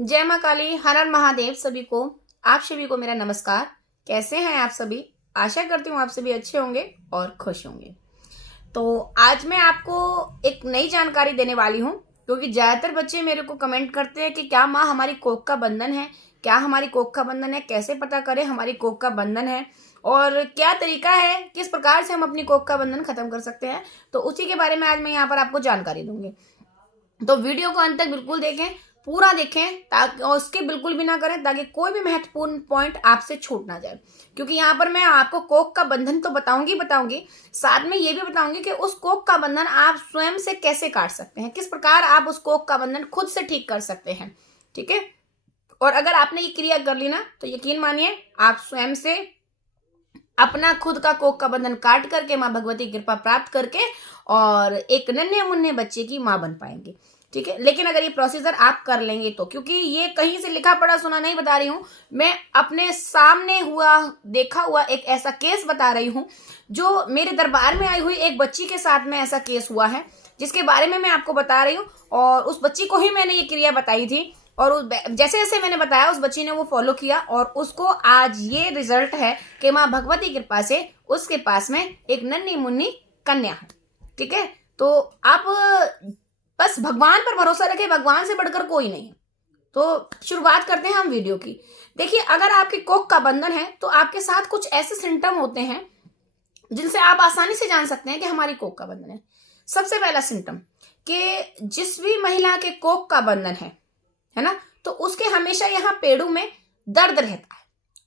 जय माँ काली, हर हर महादेव। सभी को, आप सभी को मेरा नमस्कार। कैसे हैं आप सभी? आशा करती हूँ आप सभी अच्छे होंगे और खुश होंगे। तो आज मैं आपको एक नई जानकारी देने वाली हूँ, क्योंकि ज्यादातर बच्चे मेरे को कमेंट करते हैं कि क्या माँ हमारी कोख का बंधन है, क्या हमारी कोख का बंधन है, कैसे पता करें हमारी कोख का बंधन है और क्या तरीका है, किस प्रकार से हम अपनी कोख का बंधन खत्म कर सकते हैं। तो उसी के बारे में आज मैं यहाँ पर आपको जानकारी दूंगी। तो वीडियो को अंत तक बिल्कुल देखें, पूरा देखें, ताकि और उसके बिल्कुल भी ना करें, ताकि कोई भी महत्वपूर्ण पॉइंट आपसे छूट ना जाए। क्योंकि यहाँ पर मैं आपको कोख का बंधन तो बताऊंगी, साथ में ये भी बताऊंगी कि उस कोख का बंधन आप स्वयं से कैसे काट सकते हैं, किस प्रकार आप उस कोख का बंधन खुद से ठीक कर सकते हैं। ठीक है। और अगर आपने ये क्रिया कर ली ना, तो यकीन मानिए आप स्वयं से अपना खुद का कोख का बंधन काट करके माँ भगवती की कृपा प्राप्त करके और एक नन्हे मुन्ने बच्चे की माँ बन पाएंगे। ठीक है। लेकिन अगर ये प्रोसीजर आप कर लेंगे तो, क्योंकि ये कहीं से लिखा पढ़ा सुना नहीं बता रही हूं, मैं अपने सामने हुआ देखा हुआ एक ऐसा केस बता रही हूं जो मेरे दरबार में आई हुई एक बच्ची के साथ में ऐसा केस हुआ है, जिसके बारे में मैं आपको बता रही हूँ। और उस बच्ची को ही मैंने ये क्रिया बताई थी और जैसे जैसे मैंने बताया उस बच्ची ने वो फॉलो किया और उसको आज ये रिजल्ट है कि माँ भगवती की कृपा से उसके पास में एक नन्ही मुन्नी कन्या है। ठीक है। तो आप बस भगवान पर भरोसा रखें, भगवान से बढ़कर कोई नहीं है। तो शुरुआत करते हैं हम वीडियो की। देखिए, अगर आपकी कोख का बंधन है तो आपके साथ कुछ ऐसे सिम्टम होते हैं जिनसे आप आसानी से जान सकते हैं कि हमारी कोख का बंधन है। सबसे पहला सिम्टम कि जिस भी महिला के कोख का बंधन है ना, तो उसके हमेशा यहाँ पेड़ों में दर्द रहता है,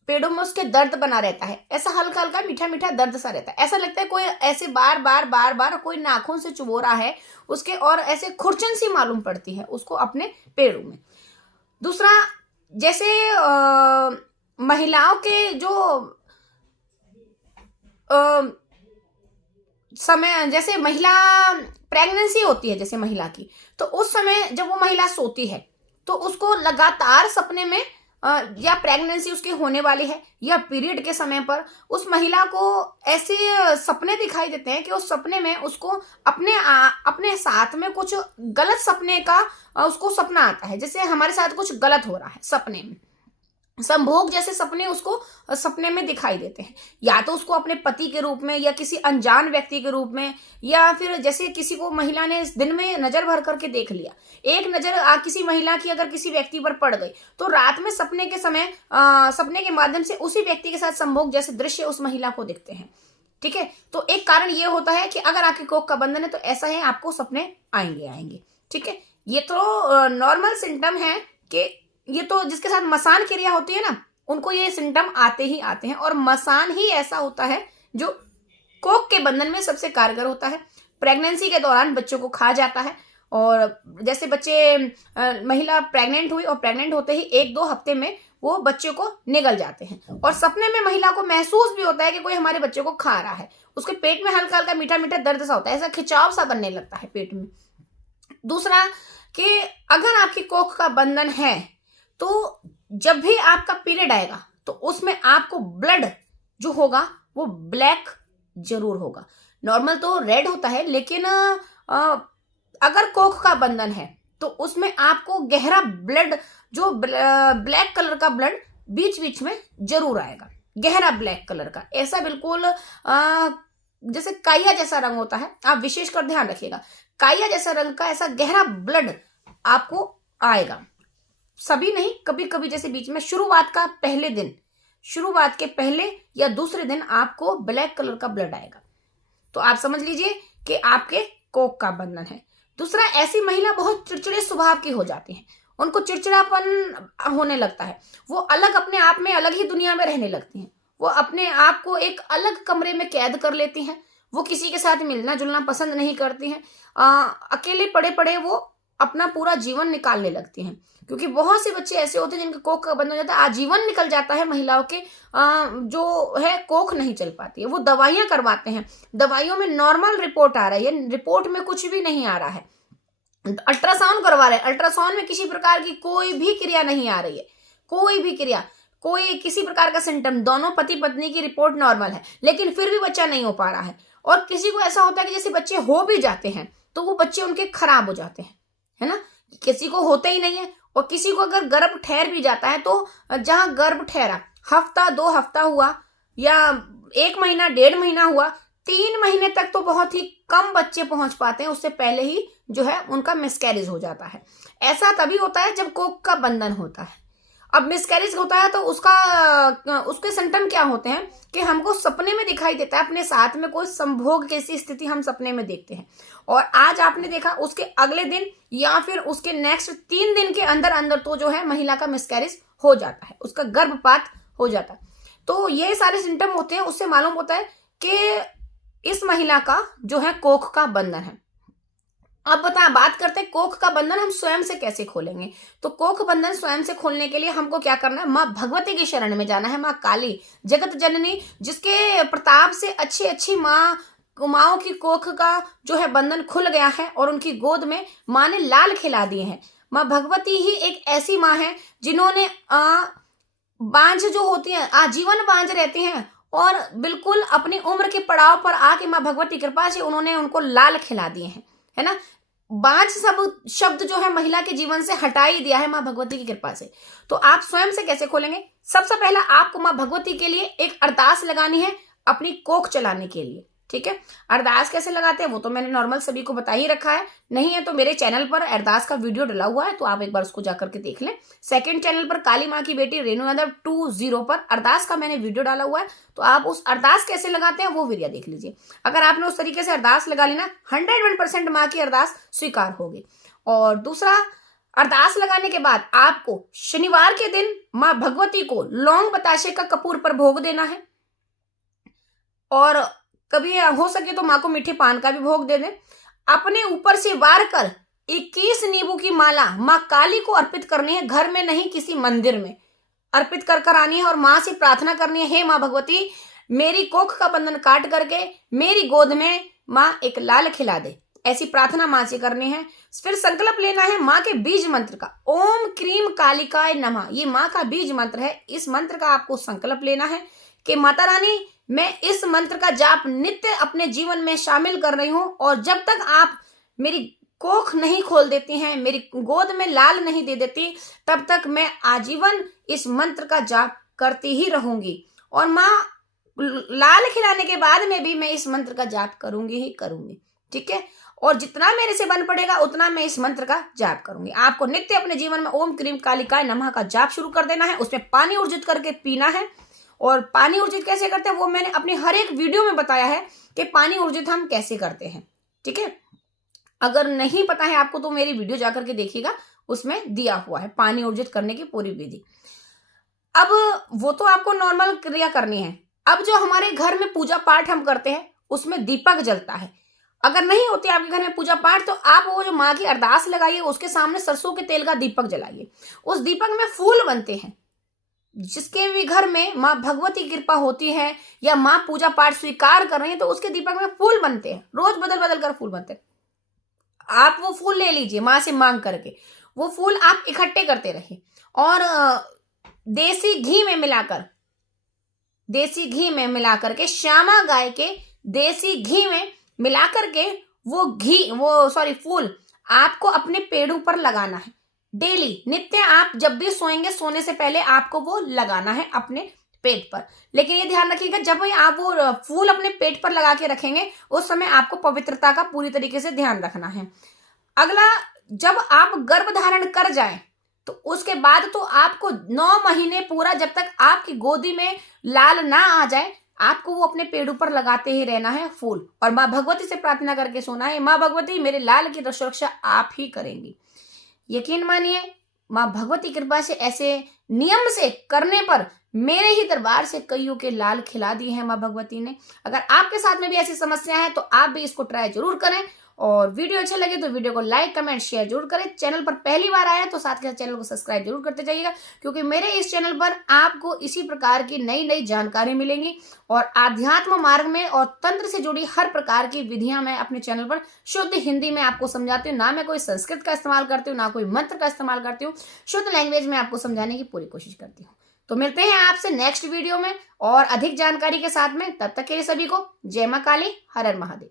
पेड़ों में उसके दर्द बना रहता है, ऐसा हल्का हल्का मीठा मीठा दर्द सा रहता है। ऐसा लगता है कोई ऐसे बार बार कोई नाखून से चुभो रहा है उसके, और ऐसे खुरचन सी मालूम पड़ती है उसको अपने पेड़ों में। दूसरा, जैसे महिलाओं के जो समय, जैसे महिला प्रेगनेंसी होती है जैसे महिला की, तो उस समय जब वो महिला सोती है तो उसको लगातार सपने में या प्रेगनेंसी उसकी होने वाली है या पीरियड के समय पर उस महिला को ऐसे सपने दिखाई देते हैं कि उस सपने में उसको अपने साथ में कुछ गलत सपने का उसको सपना आता है, जैसे हमारे साथ कुछ गलत हो रहा है सपने में। संभोग जैसे सपने उसको सपने में दिखाई देते हैं, या तो उसको अपने पति के रूप में या किसी अनजान व्यक्ति के रूप में, या फिर जैसे किसी को महिला ने इस दिन में नजर भर करके देख लिया, एक नजर किसी महिला की अगर किसी व्यक्ति पर पड़ गई तो रात में सपने के समय सपने के माध्यम से उसी व्यक्ति के साथ संभोग जैसे दृश्य उस महिला को दिखते हैं। ठीक है। तो एक कारण ये होता है कि अगर आपके कोख का बंधन है तो ऐसा है, आपको सपने आएंगे। ठीक है। ये तो नॉर्मल सिम्टम है कि ये तो जिसके साथ मसान क्रिया होती है ना, उनको ये सिम्टम आते ही आते हैं। और मसान ही ऐसा होता है जो कोख के बंधन में सबसे कारगर होता है। प्रेगनेंसी के दौरान बच्चों को खा जाता है, और जैसे बच्चे महिला प्रेग्नेंट हुई और प्रेग्नेंट होते ही 1-2 हफ्ते में वो बच्चे को निगल जाते हैं, और सपने में महिला को महसूस भी होता है कि कोई हमारे बच्चे को खा रहा है। उसके पेट में हल्का हल्का मीठा मीठा दर्द सा होता है, ऐसा खिंचाव सा बनने लगता है पेट में। दूसरा, कि अगर आपकी कोख का बंधन है तो जब भी आपका पीरियड आएगा तो उसमें आपको ब्लड जो होगा वो ब्लैक जरूर होगा। नॉर्मल तो रेड होता है, लेकिन अगर कोख का बंधन है तो उसमें आपको गहरा ब्लड, जो ब्लैक कलर का ब्लड बीच बीच में जरूर आएगा, गहरा ब्लैक कलर का, ऐसा बिल्कुल जैसे काइया जैसा रंग होता है। आप विशेषकर ध्यान रखिएगा, काइया जैसा रंग का ऐसा गहरा ब्लड आपको आएगा। सभी नहीं, कभी कभी जैसे बीच में शुरुआत के पहले या दूसरे दिन आपको ब्लैक कलर का ब्लड आएगा, तो आप समझ लीजिए कि आपके कोख का बंधन है। दूसरा, ऐसी महिला बहुत चिड़चिड़े स्वभाव की हो जाती हैं, उनको चिड़चिड़ापन होने लगता है, वो अलग अपने आप में अलग ही दुनिया में रहने लगती हैं, वो अपने आप को एक अलग कमरे में कैद कर लेती हैं, वो किसी के साथ मिलना जुलना पसंद नहीं करती हैं, अकेले पड़े पड़े वो अपना पूरा जीवन निकालने लगती हैं। क्योंकि बहुत से बच्चे ऐसे होते हैं जिनके कोख का बंधन हो जाता है, आजीवन निकल जाता है महिलाओं के, जो है कोख नहीं चल पाती है, वो दवाइयां करवाते हैं, दवाइयों में नॉर्मल रिपोर्ट आ रही है, रिपोर्ट में कुछ भी नहीं आ रहा है, अल्ट्रासाउंड करवा रहे हैं, अल्ट्रासाउंड में किसी प्रकार की कोई भी क्रिया नहीं आ रही है, कोई भी क्रिया, कोई किसी प्रकार का सिम्टम, दोनों पति पत्नी की रिपोर्ट नॉर्मल है, लेकिन फिर भी बच्चा नहीं हो पा रहा है। और किसी को ऐसा होता है कि जैसे बच्चे हो भी जाते हैं तो वो बच्चे उनके खराब हो जाते हैं, है ना। किसी को होते ही नहीं है, और किसी को अगर गर्भ ठहर भी जाता है तो जहां गर्भ ठहरा हफ्ता 2 हफ्ता हुआ या 1 महीना 1.5 महीना हुआ, 3 महीने तक तो बहुत ही कम बच्चे पहुंच पाते हैं, उससे पहले ही जो है उनका मिसकैरेज हो जाता है। ऐसा तभी होता है जब कोख का बंधन होता है। अब मिसकैरेज होता है तो उसके सिम्टम क्या होते हैं कि हमको सपने में दिखाई देता है, अपने साथ में कोई संभोग कैसी स्थिति हम सपने में देखते हैं, और आज आपने देखा उसके अगले दिन या फिर उसके नेक्स्ट 3 दिन के अंदर अंदर तो जो है महिला का मिसकैरेज हो जाता है, उसका गर्भपात हो जाता है। तो ये सारे सिम्टम होते हैं, उससे मालूम होता है कि इस महिला का जो है कोख का बंधन है। अब बात करते हैं कोख का बंधन हम स्वयं से कैसे खोलेंगे। तो कोख बंधन स्वयं से खोलने के लिए हमको क्या करना है, माँ भगवती की शरण में जाना है। माँ काली जगत जननी, जिसके प्रताप से अच्छी अच्छी माओं की कोख का जो है बंधन खुल गया है और उनकी गोद में माँ ने लाल खिला दिए हैं। माँ भगवती ही एक ऐसी माँ है जिन्होंने बांझ जो होती है आजीवन बांझ रहती हैं और बिल्कुल अपनी उम्र के पड़ाव पर आके माँ भगवती कृपा से उन्होंने उनको लाल खिला दिए हैं, है ना। बांझ सब शब्द जो है महिला के जीवन से हटा ही दिया है माँ भगवती की कृपा से। तो आप स्वयं से कैसे खोलेंगे? सबसे पहला आपको माँ भगवती के लिए एक अरदास लगानी है अपनी कोख चलाने के लिए, ठीक है। अरदास कैसे लगाते हैं वो तो मैंने नॉर्मल सभी को बता ही रखा है, नहीं है तो मेरे चैनल पर अरदास का वीडियो डला हुआ है, तो आप एक बार उसको जाकर के देख लें। सेकंड चैनल पर काली माँ की बेटी रेणु यादव 20 पर अरदास का मैंने वीडियो डाला हुआ है, तो आप उस अरदास कैसे लगाते हैं वो वीडियो देख लीजिए। अगर आपने उस तरीके से अरदास लगा ली ना 100% माँ की अरदास स्वीकार होगी। और दूसरा, अरदास लगाने के बाद आपको शनिवार के दिन माँ भगवती को लौंग बताशे का कपूर पर भोग देना है, और कभी हो सके तो माँ को मीठे पान का भी भोग दे दें। अपने ऊपर से वार कर 21 नींबू की माला माँ काली को अर्पित करनी है, घर में नहीं किसी मंदिर में अर्पित कर आनी है, और माँ से प्रार्थना करनी है, हे माँ भगवती मेरी कोख का बंधन काट करके मेरी गोद में माँ एक लाल खिला दे, ऐसी प्रार्थना माँ से करनी है। फिर संकल्प लेना है माँ के बीज मंत्र का, ओम क्रीम कालिकाय नमः, ये माँ का बीज मंत्र है। इस मंत्र का आपको संकल्प लेना है कि माता रानी मैं इस मंत्र का जाप नित्य अपने जीवन में शामिल कर रही हूं, और जब तक आप मेरी कोख नहीं खोल देती हैं, मेरी गोद में लाल नहीं दे देती, तब तक मैं आजीवन इस मंत्र का जाप करती ही रहूंगी, और माँ लाल खिलाने के बाद में भी मैं इस मंत्र का जाप करूंगी ही करूंगी, ठीक है। और जितना मेरे से बन पड़ेगा उतना मैं इस मंत्र का जाप करूंगी। आपको नित्य अपने जीवन में ओम क्रीम कालिकाय नमः का जाप शुरू कर देना है, उसमें पानी ऊर्जित करके पीना है। और पानी ऊर्जित कैसे करते हैं वो मैंने अपने हर एक वीडियो में बताया है कि पानी ऊर्जित हम कैसे करते हैं, ठीक है। अगर नहीं पता है आपको तो मेरी वीडियो जाकर के देखिएगा, उसमें दिया हुआ है पानी ऊर्जित करने की पूरी विधि। अब वो तो आपको नॉर्मल क्रिया करनी है। अब जो हमारे घर में पूजा पाठ हम करते हैं उसमें दीपक जलता है। अगर नहीं होती आपके घर में पूजा पाठ तो आप वो जो माँ की अरदास लगाइए उसके सामने सरसों के तेल का दीपक जलाइए। उस दीपक में फूल बनते हैं। जिसके भी घर में माँ भगवती कृपा होती है या माँ पूजा पाठ स्वीकार कर रही है तो उसके दीपक में फूल बनते हैं, रोज बदल बदल कर फूल बनते हैं। आप वो फूल ले लीजिए माँ से मांग करके, वो फूल आप इकट्ठे करते रहिए, और देसी घी में मिलाकर के श्यामा गाय के देसी घी में मिला करके फूल आपको अपने पेड़ों पर लगाना है। डेली नित्य आप जब भी सोएंगे सोने से पहले आपको वो लगाना है अपने पेट पर। लेकिन ये ध्यान रखिएगा जब भी आप वो फूल अपने पेट पर लगा के रखेंगे उस समय आपको पवित्रता का पूरी तरीके से ध्यान रखना है। अगला, जब आप गर्भ धारण कर जाएं तो उसके बाद तो आपको 9 महीने पूरा, जब तक आपकी गोदी में लाल ना आ जाए, आपको वो अपने पेड़ों पर लगाते ही रहना है फूल, और माँ भगवती से प्रार्थना करके सोना है, माँ भगवती मेरे लाल की सुरक्षा आप ही करेंगी। यकीन मानिए माँ भगवती कृपा से ऐसे नियम से करने पर मेरे ही दरबार से कईयों के लाल खिला दिए हैं माँ भगवती ने। अगर आपके साथ में भी ऐसी समस्या है तो आप भी इसको ट्राई जरूर करें, और वीडियो अच्छा लगे तो वीडियो को लाइक कमेंट शेयर जरूर करें। चैनल पर पहली बार आया तो साथ के साथ चैनल को सब्सक्राइब जरूर करते जाइएगा, क्योंकि मेरे इस चैनल पर आपको इसी प्रकार की नई नई जानकारी मिलेंगी, और आध्यात्म मार्ग में और तंत्र से जुड़ी हर प्रकार की विधियां मैं अपने चैनल पर शुद्ध हिंदी में आपको समझाती हूँ। ना मैं कोई संस्कृत का इस्तेमाल करती हूँ, ना कोई मंत्र का इस्तेमाल करती हूँ, शुद्ध लैंग्वेज में आपको समझाने की पूरी कोशिश करती हूँ। तो मिलते हैं आपसे नेक्स्ट वीडियो में और अधिक जानकारी के साथ में। तब तक के लिए सभी को जय मां काली, हर हर महादेव।